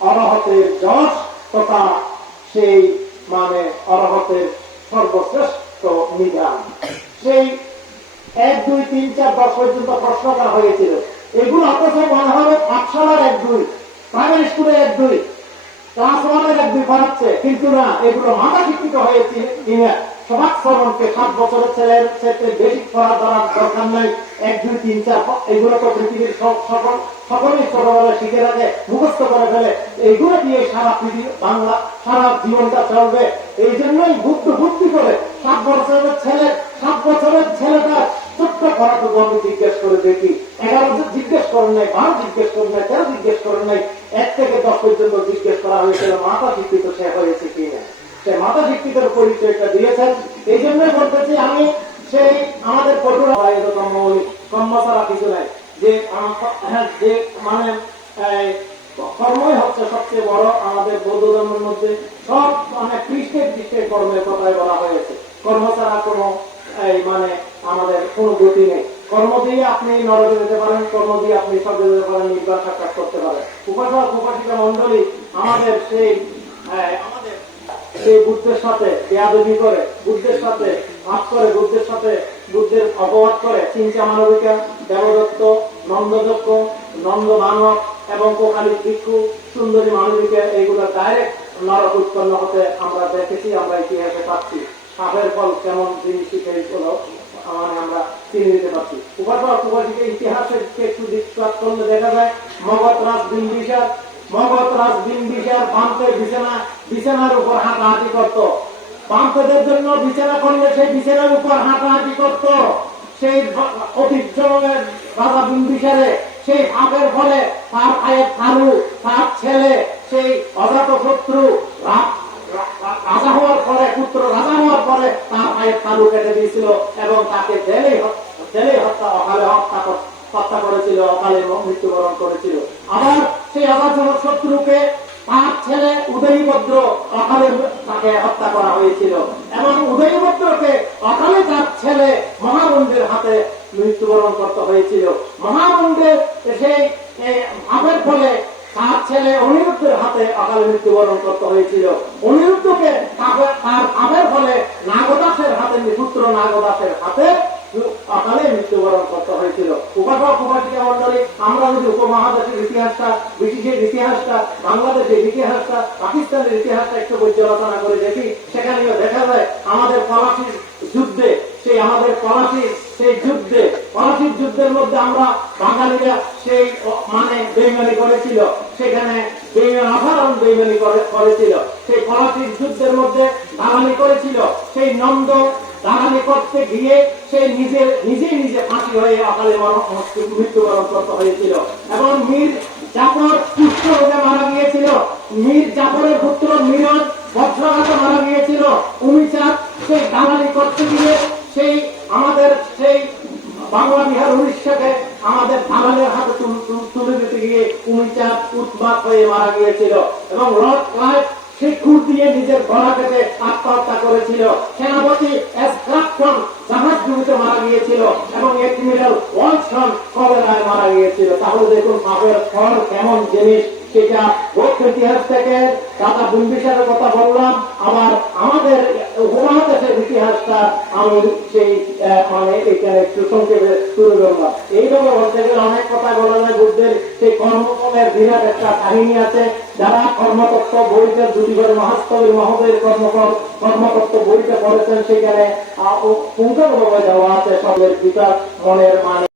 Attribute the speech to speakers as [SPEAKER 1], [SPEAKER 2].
[SPEAKER 1] অরহতের যশ তথা সেই মানে অরহতের সর্বশ্রেষ্ঠ নিদান। সেই এক, দুই, তিন, চার, দশ পর্যন্ত প্রশ্ন করা হয়েছিল। এগুলো অথচ মনে হবে পাঠশালার এক, দুই প্রাইমারি স্কুলে এক, দুই ক্লাস ওয়ানের এক, দুই পড়াচ্ছে, কিন্তু না, এগুলো মাথা শিক্ষিত হয়েছে সমাজ শ্রবণকে সাত বছরের ছেলের ক্ষেত্রে বেশি পড়া ধরার দরকার নাই। এক, দুই, তিন, চার এগুলো তো পৃথিবীর সকল সকলেই ছোটবেলায় শিখে রাখে মুখস্থ করে ফেলে। এইগুলো দিয়ে সারা পৃথিবী বাংলা সারা জীবনটা চলবে। এই জন্যই বুদ্ধ বুদ্ধি করে সাত বছরের ছেলে সাত বছরের ছেলেটা ছোট্ট পড়াটুকু আমি জিজ্ঞেস করে দেখি। এগারো বছর জিজ্ঞেস করেন নাই, বারো জিজ্ঞেস করেন নাই, তেরো জিজ্ঞেস করেন নাই, এক থেকে দশ পর্যন্ত জিজ্ঞেস করা হয়েছিল মাথা শিক্ষিত সে হয়েছে কিনা। মাথা শিক্ষিতের পরিচয়টা দিয়েছেন। এই জন্যই বলতেছি আমি সেই আমাদের কঠোর এরকম ওই কর্ম ছাড়া কিছু নাই যে মানে কর্মই হচ্ছে সবচেয়ে বড় আমাদের বৌদ্ধ ধর্মের মধ্যে। সব মানে পৃষ্ঠে পৃষ্ঠে কর্মের কথাই বলা হয়েছে। কর্ম ছাড়া কোনো মানে আমাদের কোনো গতি নেই। কর্ম দিয়ে আপনি নরকে যেতে পারেন, কর্ম দিয়ে আপনি সব যেতে পারেন সাক্ষাৎ করতে পারেন। উপাসক, উপাসিকা মন্ডলী আমাদের সেই সেই বুদ্ধের সাথে বেয়াদবি করে, বুদ্ধের সাথে ভাব করে, বুদ্ধের সাথে বুদ্ধের অপবাদ করে চিন্তা মানবিকা, দেবদত্ত নন্দযজ্ঞ নন্দ মানব এবং কোকালী ভিক্ষু, সুন্দরী মানবিকা, এইগুলো ডাইরেক্ট নরক উৎপন্ন হতে আমরা দেখেছি, আমরা ইতিহাসে পাচ্ছি। সাপের ফল কেমন জিনিস হলো মানে আমরা চিনে নিতে পারছি। উপাসক উপাসিকা ইতিহাসের একটু ডিসকাস করলে দেখা যায়, মগধ রাজ বিম্বিসার মগধ রাজ বিম্বিসার বান্তের বিছানা, বিছানার উপর হাঁটাহাঁটি করত। বান্তেদের জন্য বিছানা করলে সেই বিছানার উপর হাঁটাহাঁটি করত। সেই ঐতিহ্যের রাজা বিম্বিসারে সেই পাপের ফলে তার ভাইয়ের তালু তার ছেলে, সেই অজাত শত্রু রাজা হওয়ার পরে, পুত্র রাজা হওয়ার পরে তার ভাইয়ের তালু কেটে দিয়েছিল এবং তাকে জেলে জেলে হত্যা, অকালে হত্যা কর- হত্যা করেছিল অকালে মৃত্যুবরণ করেছিল। আবার সেই অজাত শত্রুকে তার ছেলে উদয়ভদ্র অকালে তাকে হত্যা করা হয়েছিল। এবং উদয়ভদ্রকে অকালে তার ছেলে মহাবন্দের হাতে মৃত্যুবরণ করতে হয়েছিল। মহাবন্দের সেই ভাবের ফলে তার ছেলে অনিরুদ্ধের হাতে অকালে মৃত্যুবরণ করতে হয়েছিল। অনিরুদ্ধকে তার ভাবের ফলে নাগদাসের হাতে পুত্র নাগদাসের হাতে অকালে মৃত্যুবরণ হয়েছিল উপাসক উপাসিকা মন্ডলী আমরা যদি উপমহাদেশের ইতিহাসটা, ব্রিটিশের ইতিহাসটা, বাংলাদেশের ইতিহাসটা, পাকিস্তানের ইতিহাসটা একটু পর্যালোচনা করে দেখি, সেখানেও দেখা যায় আমাদের পলাশির যুদ্ধে, সেই আমাদের পলাশির সেই যুদ্ধে পলাশির যুদ্ধের মধ্যে আমরা বাঙালিরা সেই মানে বেইমানি করেছিল। সেখানে অসাধারণ বেইমানি করেছিল। সেই পলাশির যুদ্ধের মধ্যে দালালি করেছিল। সেই নন্দ দালালি করতে গিয়ে সে নিজে নিজে নিজে ফাঁসি হয়ে অকালে মৃত্যুবরণ করতে হয়েছিল। এবং মীর জাফর পুষ্ট রোগে মারা গিয়েছিল। মীর জাফরের পুত্র মিরন বজ্রাঘাতে মারা গিয়েছিল। উমিচাঁদ সেই দালালি করতে গিয়ে সেই আমাদের সেই বাংলা বিহার উড়িষ্যাকে আমাদের দালালের হাতে তুল- দিতে গিয়ে উমিচাঁদ উৎপাত হয়ে মারা গিয়েছিল। এবং লর্ড ক্লাইভ খুর দিয়ে নিজের গলা কেটে আত্মহত্যা করেছিল। সেনাপতি জাহাজ ডুবিতে মারা গিয়েছিল এবং এডমিরাল কলেরায় মারা গিয়েছিল। তাহলে দেখুন পাপের ফল কেমন জিনিস, সেটা ইতিহাস থেকে দাদা বিম্বিসারের কথা বললাম। আবার আমাদের উপমহাদেশের ইতিহাসটা আমি সেই মানে এখানে একটু সংক্ষেপে তুলে এইভাবে বলতে গেলে অনেক কথা বলা বুদ্ধের সেই কর্মকর্মের বিরাট একটা কাহিনী আছে। যারা কর্মতত্ত্ব বইতে মহোদয়ের কর্মকর কর্মতত্ত্ব বইতে পড়েছেন, সেখানে পুঙ্খানুভাবে দেওয়া আছে সবের বিকাশ মনের মানে।